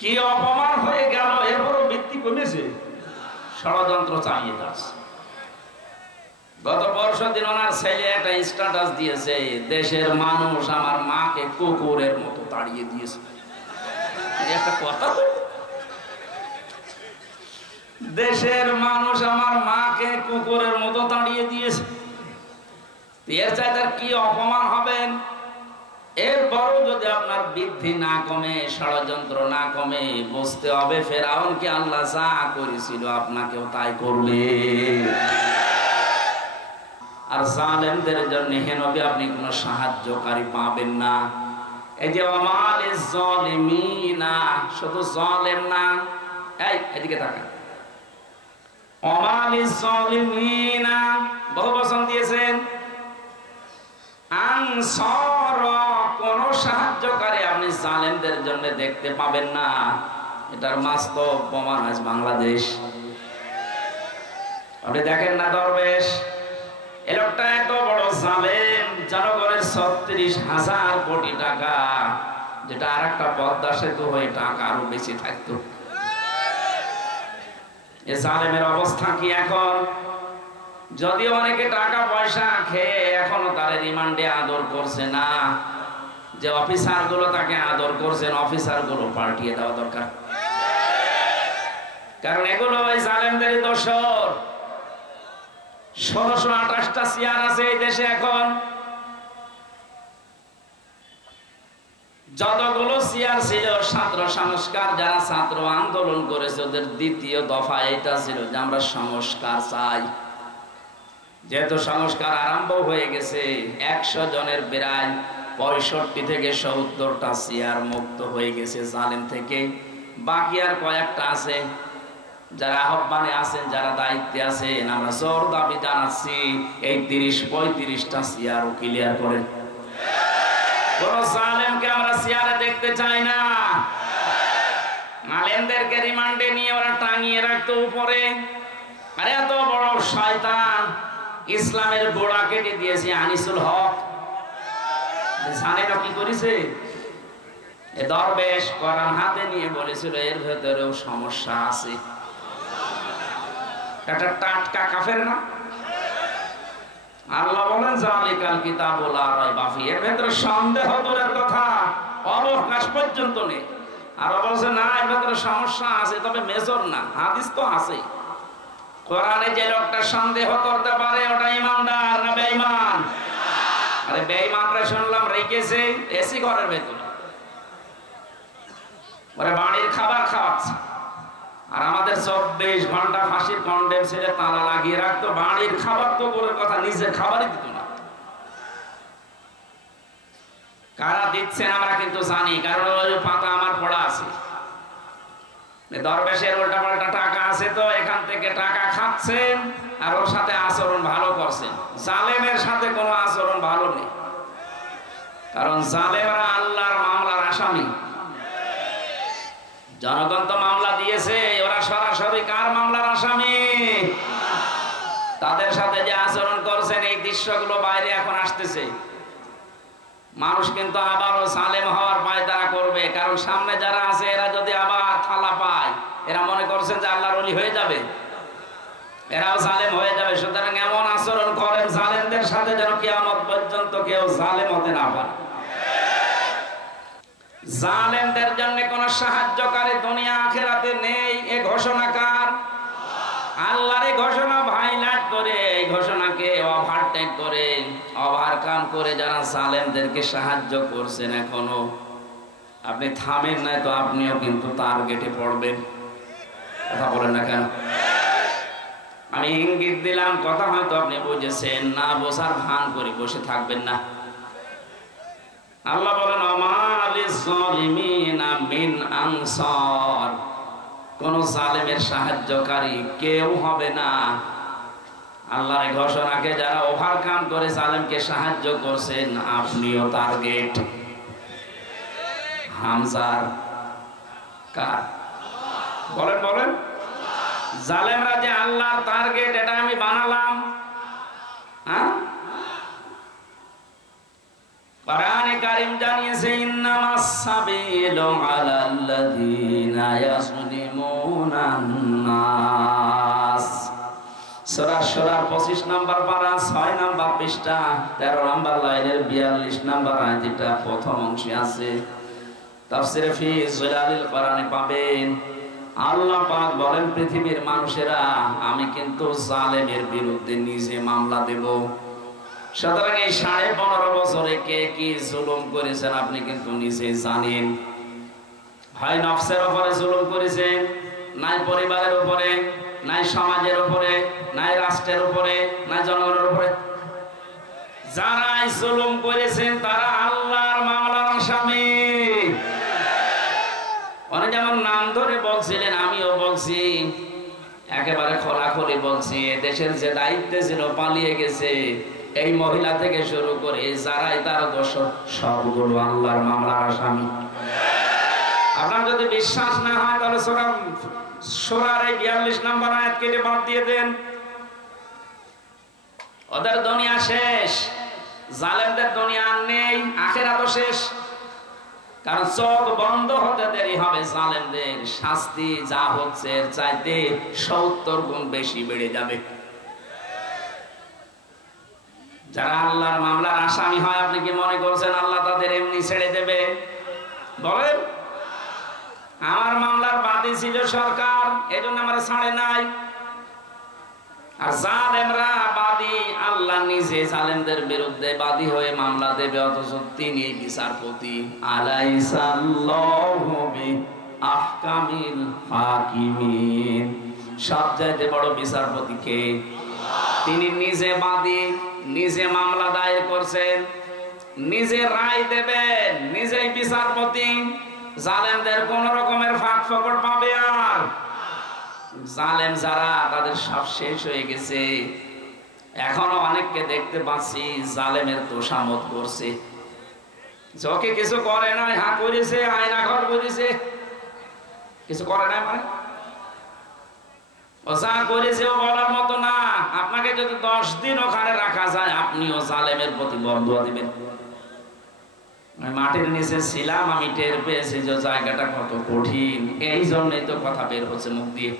কি অপমান হয়ে গেল, এরপরও বৃত্তি কমেছে, ষড়যন্ত্র চালিয়ে যাচ্ছে। গত পরশুদিন ওনার ছেলে একটা স্ট্যাটাস দিয়েছে, দেশের মানুষ আমার মাকে কুকুরের মতো তাড়িয়ে দিয়েছে। একটা কথা, দেশের মানুষ আমার মাকে কুকুরের মতো তাড়িয়ে দিয়েছে, এর চাইতে কি অপমান হবেন? এরপরও যদি আপনার বৃদ্ধি না কমে, ষড়যন্ত্র না কমে, বুঝতে হবে ফেরাউনকে আল্লাহ যা করেছিল আপনাকেও তাই করবে। আর জালেমদের জন্য হে নবী আপনি কোনো সাহায্যকারী পাবেন না। এই যে ওয়ামালিজ জালিমিনা, শুধু জালেম না, এই এদিকে তাকান, ওয়ামালিজ জালিমিনা বহুবচন দিয়েছেন। আনসার, কোন সাহায্যকারী আপনি জালেমদের জন্য দেখতে পাবেন না। এটার বাস্তব প্রমাণ আজ বাংলাদেশ। আপনি দেখেন না দরবেশ, এ লোকটা এত বড় জালেম, জনগণের ৩৬,০০০ কোটি টাকা, যেটা আর একটা পদ্মা সেতু হয়ে টাকা আরো বেশি থাকতো। এ জালেমের অবস্থা কি এখন? যদিও অনেকে টাকা পয়সা খেয়ে এখনো তার রিমান্ডে আদর করছে না, যে অফিসার গুলো তাকে আদর করছেন, অফিসার গুলো পাল্টিয়ে দেওয়া দরকার। কারণ এগুলো ওই জালেমদের দোসর। ১৬২৮টা চেয়ার আছে এই দেশে এখন। যতগুলো চেয়ার ছিল ছাত্র সংস্কার, যারা ছাত্র আন্দোলন করেছে ওদের দ্বিতীয় দফা এটা ছিল যে আমরা সংস্কার চাই। যেহেতু সংস্কার আরম্ভ হয়ে গেছে, ১০০ জনের প্রায় ৬৫ থেকে ৭০টা চেয়ার মুক্ত হয়ে গেছে জালেম থেকে। বাকি আর কয়েকটা আছে, যারা আহ্বানে আছেন, যারা দায়িত্বে আছেন, আমরা জোর দাবি জানাচ্ছি এই ৩০-৩৫টা চেয়ারও ক্লিয়ার করেন। কোন জালেমকে আমরা চেয়ারে দেখতে চাই না। আলেমদেরকে রিমান্ডে নিয়ে ওরা টাঙিয়ে রাখতো উপরে। আরে এত বড় শয়তান, ইসলামের গোড়া কেটে দিয়েছে আনিসুল হক। জানে না কি করেছে? এ দরবেশ কোরআন হাতে নিয়ে বলেছিল এর ভেতরেও সমস্যা আছে। এটা টাটকা কাফের না? আল্লাহ বলেন জালিকাল কিতাবুল লা রাইবা ফিহি, এর ভেতরে সন্দেহ দূরের কথা, অবকাশ পর্যন্ত নেই। আর বলছে না এর ভেতরে সমস্যা আছে, তবে মেজর না। হাদিস তো আছে। কোরআনে যে লোকটা সন্দেহ করতে পারে ওটা ইমানদার না বেঈমান? আরে বেঈমানরা শুনলাম রেখেছে এসি ঘরের ভেতরে, ওরা বাড়ির খাবার খাওয়াচ্ছে। আর আমাদের ২৪ ঘন্টা ফাঁসির কন্ডেম ছেড়ে তালা লাগিয়ে রাখতো। বাড়ির খাবার তো করে কথা, নিজের খাবারই দিত না। কারা দিচ্ছেন আমরা কিন্তু জানি, কারণ ওই পাতা আমার পড়া আছে। দরবেশের উল্টা পাল্টা টাকা আছে, তো এখান থেকে টাকা খাচ্ছেন আর ওর সাথে আচরণ ভালো করছেন। জালেমের সাথে কোনো আচরণ ভালো নেই, কারণ জালেমরা আল্লাহর মামলার আসামি। জনগণ তো মামলা দিয়েছে, ওরা সরাসরি কার মামলার আসামি? তাদের সাথে যে আচরণ করছেন এই দৃশ্যগুলো বাইরে এখন আসতেছে। মানুষ কিন্তু আবারও জালেম হওয়ার পায়তারা করবে, কারণ সামনে যারা আছে এরা যদি আবার থালা পায়, এরা মনে করছেন যে আল্লাহর ওলি হয়ে যাবে, এরাও জালেম হয়ে যাবে। সুতরাং এমন আচরণ করেন জালেমদের সাথে যেন কিয়ামত পর্যন্ত কেউ জালেম হতে না পারে। জালেমদের জন্য কোন সাহায্যকারী দুনিয়া আখিরাতে নেই। এ ঘোষণা কার? আল্লাহর এই ঘোষণা ভাইলাট করে, এই ঘোষণাকে ওভারটেক করে, ওভারকাম করে যারা জালেমদেরকে সাহায্য করছেন এখনো, আপনি থামেন না তো আপনিও কিন্তু টার্গেটে পড়বেন। কথা বলেন না কেন? আমি ইঙ্গিত দিলাম, কথা হয়তো আপনি বুঝেছেন না, বোঝার ভান করে বসে থাকবেন না। আল্লাহ বলেন ওয়ামালিজ জালিমিনা মিন আনসার, কোন জালেমের সাহায্যকারী কেউ হবে না। আল্লাহর ঘোষণাকে যারা ওভারকাম করে জালেমকে সাহায্য করছেন, আপনিও টার্গেট। হামজার কার? বলেন বলেন। জালেমরা যে আল্লাহর টার্গেট, এটা আমি বানালাম? হ্যাঁ, কোরআনে কারীম জানিয়েছে ইন্নামাস সাবিলু আলাল্লাযীনা ইয়াযলিমুনান নাস। সূরা সূরা 25 নম্বর পারা 6 নম্বর পৃষ্ঠা 13 নম্বর লাইনের 42 নম্বর আয়াতটা প্রথম অংশে আছে। তাফসীরে ফি জিলালিল কোরআনে পাবেন। আল্লাহ পাক বলেন, পৃথিবীর মানুষেরা আমি কিন্তু জালেমের বিরুদ্ধে নিজে মামলা দেব। সুতরাং এই 15.5 বছরে কে কি জুলুম করেছেন আপনি কিন্তু নিজে জানেন। হয় নফসের উপরে জুলুম করেছেন, নাই পরিবারের উপরে, নাই সমাজের উপরে, নাই রাষ্ট্রের উপরে, নাই জনগণের উপরে। যারাই জুলুম করেছেন তারা আল্লাহর মামলার আসামি। অনেক যেমন নাম ধরে বলছিলেন, আমিও বলছি, একেবারে খোলাখুলি বলছি, দেশের যে দায়িত্বে ছিল পালিয়ে গেছে এই মহিলা থেকে শুরু করে যারাই তার দোষ সবগুলো আল্লাহর মামলার আসামি। আপনার যদি বিশ্বাস না হয় তাহলে সূরার এই 42 নম্বর আয়াত কেটে বাদ দিয়ে দেন। ওদের দুনিয়া শেষ, জালেমদের দুনিয়া আর নেই, আখিরাতও শেষ। কারণ চোখ বন্ধ হতে দেরি হবে, জালেমদের শাস্তি যা হচ্ছে এর চাইতে 70 গুণ বেশি বেড়ে যাবে। যারা আল্লাহর মামলার আসামি হয়, আপনি কি মনে করছেন আল্লাহ তাদের এমনি ছেড়ে দেবে? বলেন, আমার মামলার বাদী ছিল সরকার, এজন্য আমার ছাড়ে নাই। আর জালেমরা বাদী, আল্লাহ নিজে জালেমদের বিরুদ্ধে বাদী হয়ে মামলা দেবে, অথচ তিনি বিচারপতি। আলাইসাল্লাহু বিআহকামিল হাকিমিন, সবচাইতে বড় বিচারপতি কে? তিনি নিজে বাদী, নিজে মামলা দায়ের করছেন, নিজে রায় দেবেন, নিজেই বিচারপতি। জালেমদের কোন রকমের ফাঁক ফকড় পাবে আর? জালেম যারা তাদের সব শেষ হয়ে গেছে। এখনো অনেককে দেখতে পাচ্ছি জালেমের তোষামত করছে, চোখে কিছু করে নাই, হা করেছে, আয়না ঘর করেছে, কিছু করে নাই মানে ও যা করেছে ও বলার মতো না। আপনাকে যদি 10 দিন ওখানে রাখা যায় আপনিও জালেমের প্রতি বরদুয়া দিবেন। মাটির নিচে ছিলাম, আমি টের পেয়েছি যে জায়গাটা কত কঠিন, এই জন্যই তো কথা বের হচ্ছে মুখ দিয়ে।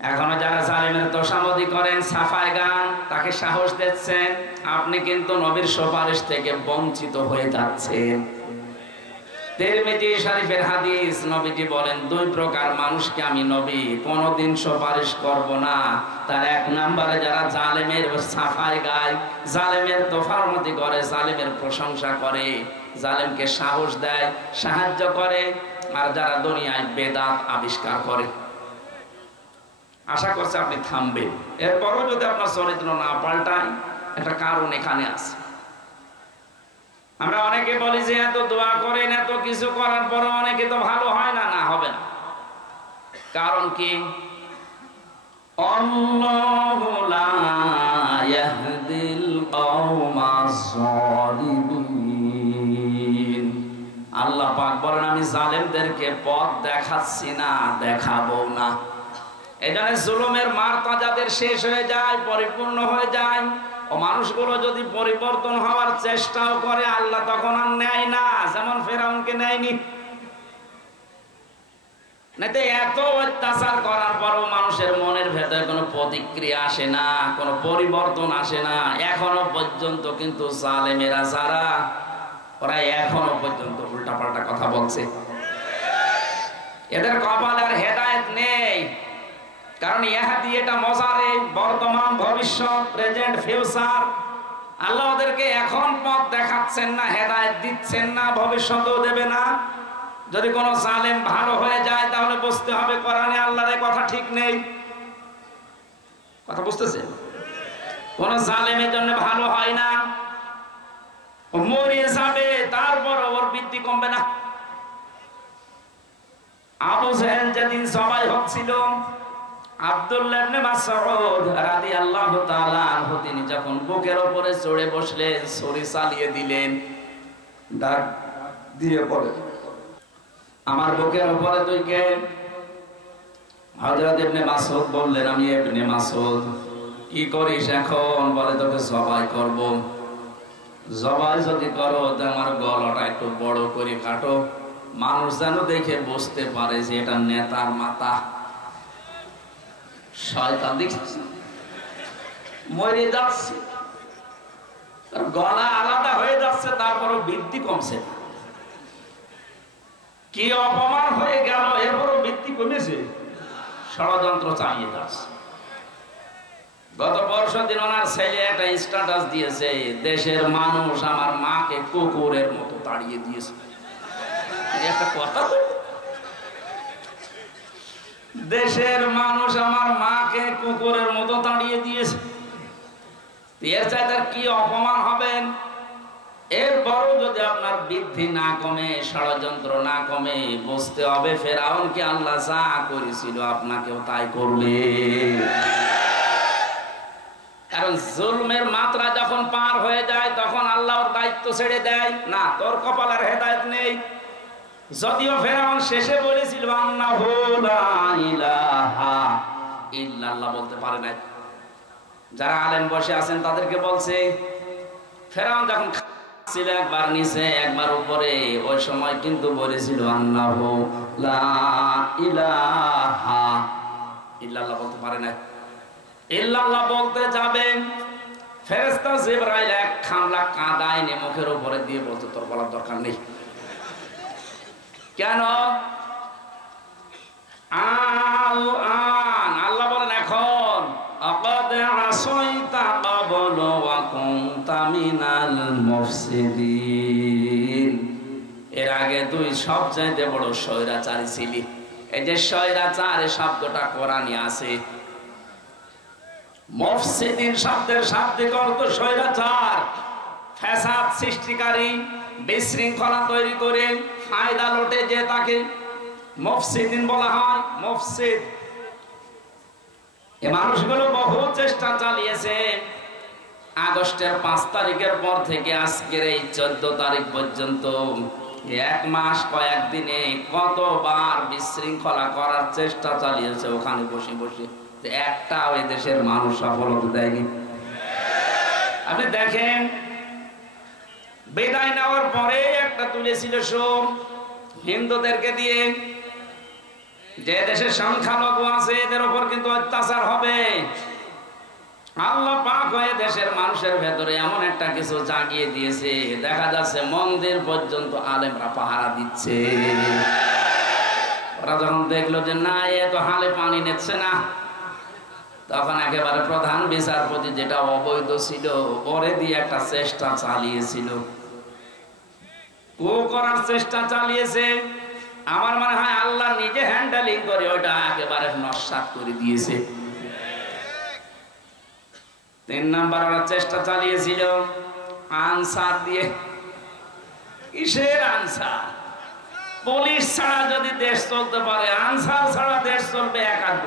এখনো যারা জালেমের তোষামতি করেন, সাফাই গান, তাকে সাহস দিচ্ছেন, আপনি কিন্তু নবীর সুপারিশ থেকে বঞ্চিত হয়ে যাচ্ছেন। তিরমিজি শরীফের হাদিস, নবীজি বলেন 2 প্রকার মানুষকে আমি নবী কোনদিন সুপারিশ করব না। তার 1 নম্বরে যারা জালেমের সাফাই গায়, জালেমের তোষামতি করে, জালেমের প্রশংসা করে, জালেমকে সাহস দেয়, সাহায্য করে, আর যারা দুনিয়ায় বেদাত আবিষ্কার করে। আশা করছি আপনি থামবেন। এরপরও যদি আপনার চরিত্র না পাল্টায়, একটা কারণ এখানে আছে। আমরা অনেকে বলি যে এত দোয়া করেন, এত কিছু করার পরও অনেকে তো ভালো হয় না। না, হবে না। কারণ কি? আল্লাহু লা ইয়াহদিল কওমাজ জালিমিন। আল্লাহ পাক বলেন আমি জালেমদেরকে পথ দেখাচ্ছি না, দেখাবো না। এখানে জুলুমের মারতা যাদের শেষ হয়ে যায়, পরিপূর্ণ হয়ে যায়, ও মানুষগুলো যদি পরিবর্তন হওয়ার চেষ্টাও করে আল্লাহ তখন আর নেয় না, যেমন ফেরাউনকে নেয়নি। এত অত্যাচার করার পরও মানুষের মনের ভেতরে কোনো প্রতিক্রিয়া আসে না, কোনো পরিবর্তন আসে না। এখনো পর্যন্ত কিন্তু জালেমেরা যারা, ওরা এখনো পর্যন্ত উল্টাপাল্টা কথা বলছে। এদের কপালে আর হেদায়েত নেই। কারণ ইহাদি এটা মজারে, বর্তমান, ভবিষ্যৎ, প্রেজেন্ট, ফিউচার, আল্লাহ ওদেরকে এখন পথ দেখাচ্ছেন না, হেদায়েত দিচ্ছেন না, ভবিষ্যতেও দেবে না। যদি কোনো জালেম ভালো হয়ে যায় তাহলে বুঝতে হবে কোরআনে আল্লাহর কথা ঠিক নেই। কথা বুঝতেছেন? কোন জালেমের জন্য ভালো হয় না, ও মরে যাবে, তারপর ওর বৃদ্ধি কমবে না। আবু জেহেল যেদিন সবাই হচ্ছিল, আব্দুল্লাহ ইবনে মাসউদ রাদিয়াল্লাহু তাআলা আনহু তিনি যখন বুকের উপরে চড়ে বসলেন, ছুরি চালিয়ে দিলেন, ডাক দিয়ে বলে আমার বুকের উপরে তুই কে? হযরত ইবনে মাসউদ বললেন আমি ইবনে মাসউদ। কি করিস এখন? বলে তোকে জবাই করব। জবাই যদি করো তো আমার গলাটা একটু বড় করে কাটো। মানুষ যেন দেখে বুঝতে পারে যে এটা নেতার মাথা। শয়তান দেখছে মরে যাচ্ছে, গলা আলাদা হয়ে যাচ্ছে, তারপরও বৃদ্ধি কমছে না। কি অপমান হয়ে গেল, এরপরও বৃদ্ধি কমেছে, ষড়যন্ত্র চালিয়ে যাচ্ছে। গত পরশুদিন ওনার ছেলে একটা স্ট্যাটাস দিয়েছে, দেশের মানুষ আমার মাকে কুকুরের মতো তাড়িয়ে দিয়েছে। একটা কথা, দেশের মানুষ আমার মাকে কুকুরের মতো তাড়িয়ে দিয়েছে, এর চাইতে কি অপমান হবেন? এরপরও যদি আপনার বৃদ্ধি না কমে, ষড়যন্ত্র না কমে, বুঝতে হবে ফেরাউনকে আল্লাহ যা করেছিল আপনাকেও তাই করবে। কারণ জুলমের মাত্রা যখন পার হয়ে যায় তখন আল্লাহর দায়িত্ব ছেড়ে দেয় না, তোর কপালের হেদায়েত নেই। যদিও ফেরাউন শেষে বলেছিল আন্নাহু লা ইলাহা ইল্লাল্লাহ, বলতে পারে না। যারা আলেম বসে আছেন তাদেরকে বলছে, ফেরাউন যখন ছিল একবার নিচে একবার উপরে, ওই সময় কিন্তু বলেছিল আন্নাহু লা ইলাহা ইল্লাল্লাহ, বলতে পারে না। ইল্লাল্লাহ বলতে যাবেন, ফেরেশতা জিবরাইল এক খামলা কাদা এনে মুখের উপরে দিয়ে বলতে, তোর বলার দরকার নেই। কেন? আল্লাহ বলেন এখন, আকাদ আসাইতা ক্বাবলু ওয়া কুনতা মিনাল মুফসিদিন, এর আগে তুই সবচাইতে বড় স্বৈরাচারী ছিলি। এই যে স্বৈরাচার শব্দটা কোরআনে আছে, মুফসিদিন শব্দের শাব্দিক অর্থ স্বৈরাচার, ফ্যাসাদ সৃষ্টিকারী, বিশৃঙ্খলা তৈরি করে ফায়দা লোটে যে তাকে মুফসিদিন বলা হয়। মুফসিদ এই মানুষগুলো বহু চেষ্টা চালিয়েছে। আগস্টের 5 তারিখের পর থেকে আজকের এই 14 তারিখ পর্যন্ত 1 মাস কয়েকদিনে কতবার বিশৃঙ্খলা করার চেষ্টা চালিয়েছে ওখানে বসে বসে, একটা ওই দেশের মানুষ সফলতা দেয়নি। আপনি দেখেন, বিদায় নেওয়ার পরে একটা তুলেছিল শোন হিন্দুদেরকে দিয়ে, যে দেশের সংখ্যালঘু আছে এদের উপর কিন্তু অত্যাচার হবে। আল্লাহ পাক হয়ে দেশের মানুষের ভেতরে এমন একটা কিছু জাগিয়ে দিয়েছে, দেখা যাচ্ছে মন্দির পর্যন্ত আলেমরা পাহারা দিচ্ছে। ওরা যখন দেখলো যে না, এ তো হালে পানি নিচ্ছে না, তখন একেবারে প্রধান বিচারপতি, যেটা অবৈধ ছিল, ওরে দিয়ে একটা চেষ্টা চালিয়েছিল, ও করার চেষ্টা চালিয়েছে। আমার মনে হয় আল্লাহ নিজে হ্যান্ডেলিং করে ওটা একেবারে নস্যাৎ করে দিয়েছে। 3 নাম্বার ওরা চেষ্টা চালিয়েছিল আনসার দিয়ে। কিসের আনসার? পুলিশ ছাড়া যদি দেশ চলতে পারে, আনসার ছাড়া দেশ চলবে একাধ,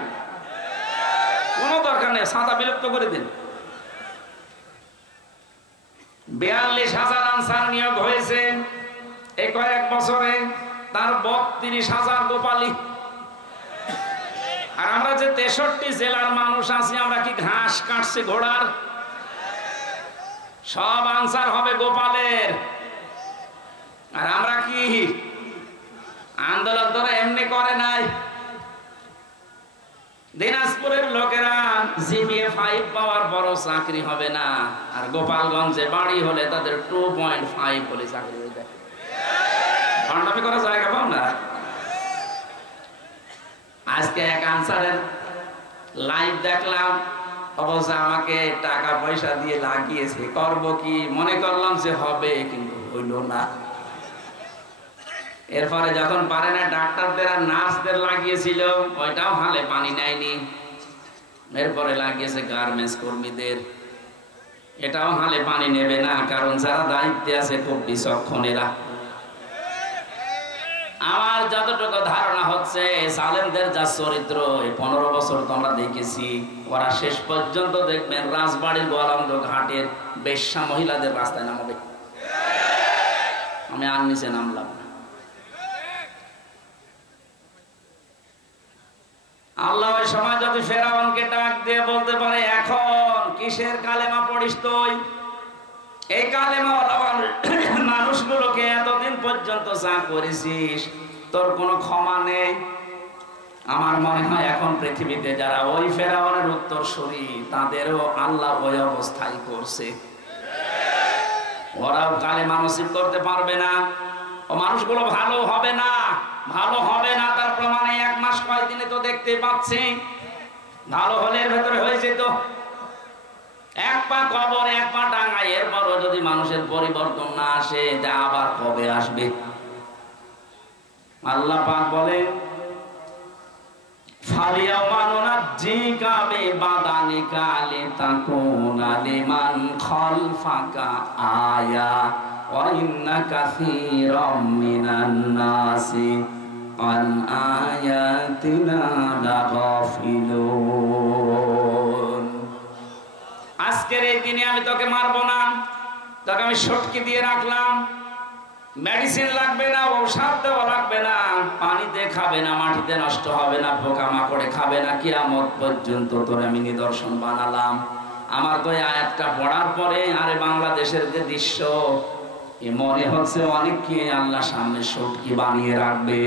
কোনো দরকার নেই, সাদা বিলুপ্ত করে দিন। 42,000 আনসার নিয়োগ হয়েছে এই কয়েক বছরে, তার 32,000 গোপালী। আর আমরা যে 63 জেলার মানুষ আছি, আমরা কি ঘাস কাটছে ঘোড়ার? সব আনসার হবে গোপালের। আর আমরা কি আন্দোলন ধরে এমনি করে নাই। দিনাজপুরের লোকেরা জিপিএ 5 পাওয়ার বড় চাকরি হবে না, আর গোপালগঞ্জে বাড়ি হলে তাদের 2.5 বলে চাকরি হয়ে যায়। ভণ্ডামি করা জায়গা পাও না। আজকে এক আনসারের লাইভ দেখলাম, অবশ্য আমাকে টাকা পয়সা দিয়ে লাগিয়েছে, করবো কি মনে করলাম যে হবে, কিন্তু হইল না। এরপরে যখন পারে না, ডাক্তারদের আর নার্সদের লাগিয়েছিল, ওইটাও হালে পানি নেয়নি। এরপরে লাগিয়েছে গার্মেন্টস কর্মীদের, এটাও হালে পানি নেবে না, কারণ যারা দায়িত্বে আছে খুব বিচক্ষণেরা। আমার যতটুকু ধারণা হচ্ছে, সালেমদের যা চরিত্র, এই 15 বছর তোমরা দেখেছি, ওরা শেষ পর্যন্ত দেখবেন রাজবাড়ির গোয়ালন্দ ঘাটের বেশ্যা মহিলাদের রাস্তায় নামাবে। আমি আর নিচে নামলাম না। আল্লাহ ওই সময় যদি ফেরাউনকে ডাক দিয়ে বলতে পারে, এখন কিসের কালেমা পড়িস তুই? এই কালেমা মানুষগুলোকে এতদিন পর্যন্ত পর্যন্ত যা করেছিস তোর কোনো ক্ষমা নেই। আমার মনে হয় এখন পৃথিবীতে যারা ওই ফেরাউনের উত্তরসূরি তাদেরও আল্লাহ ওই অবস্থায় করছে। ওরাও কালেমা নসিব করতে পারবে না, ও মানুষগুলো ভালো হবে না, ভালো হবে না। তার প্রমাণে 1 মাস কয়েকদিনে তো দেখতে পাচ্ছি, ভালো হলে এর ভেতরে হয়ে যেত। 1 পা কবর 1 পা ডাঙায়, এরপরও যদি মানুষের পরিবর্তন না আসে, তা আবার কবে আসবে? আল্লাহ পাক বলেন ফালিয়াউমা নুনাজ্জিকা বিবাদানিকা লিতাকুনা লিমান খালফাকা আয়া ওয়া ইন্না কাসীরাম মিনান নাসি আন আয়াতিনা লাগাফিলুন। আজকের এই দিনে আমি তোকে মারবো না, তোকে আমি সটকি দিয়ে রাখলাম। মেডিসিন লাগবে না, ঔষধ দেওয়া লাগবে না, পানিতে খাবে না, মাটিতে নষ্ট হবে না, পোকা মাকড়ে খাবে না, কিয়ামত পর্যন্ত তোর আমি নিদর্শন বানালাম। আমার তো এই আয়াতটা পড়ার পরে আরে বাংলাদেশের যে দৃশ্য, মনে হচ্ছে অনেককে আল্লাহ সামনে সটকি বানিয়ে রাখবে।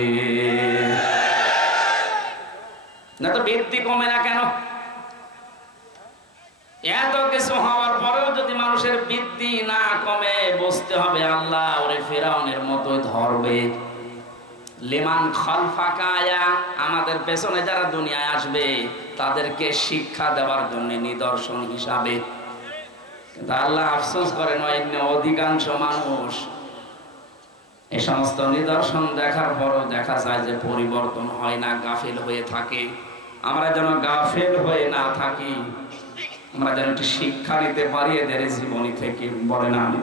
না তো বৃদ্ধি কমে না কেন? এত কিছু হওয়ার পরেও যদি মানুষের বৃদ্ধি না কমে, বুঝতে হবে আল্লাহ ওরে ফেরাউনের মতোই ধরবে। লিমান খালফাকা আয়া, আমাদের পেছনে যারা দুনিয়ায় আসবে তাদেরকে শিক্ষা দেওয়ার জন্য নিদর্শন হিসাবে। কিন্তু আল্লাহ আফসোস করেন অধিকাংশ মানুষ এই সমস্ত নিদর্শন দেখার পরও দেখা যায় যে পরিবর্তন হয় না, গাফিল হয়ে থাকে। আমরা যেন গাফিল হয়ে না থাকি, আমরা যেন একটি শিক্ষা নিতে পারি এদের জীবনী থেকে, বলেন আমি।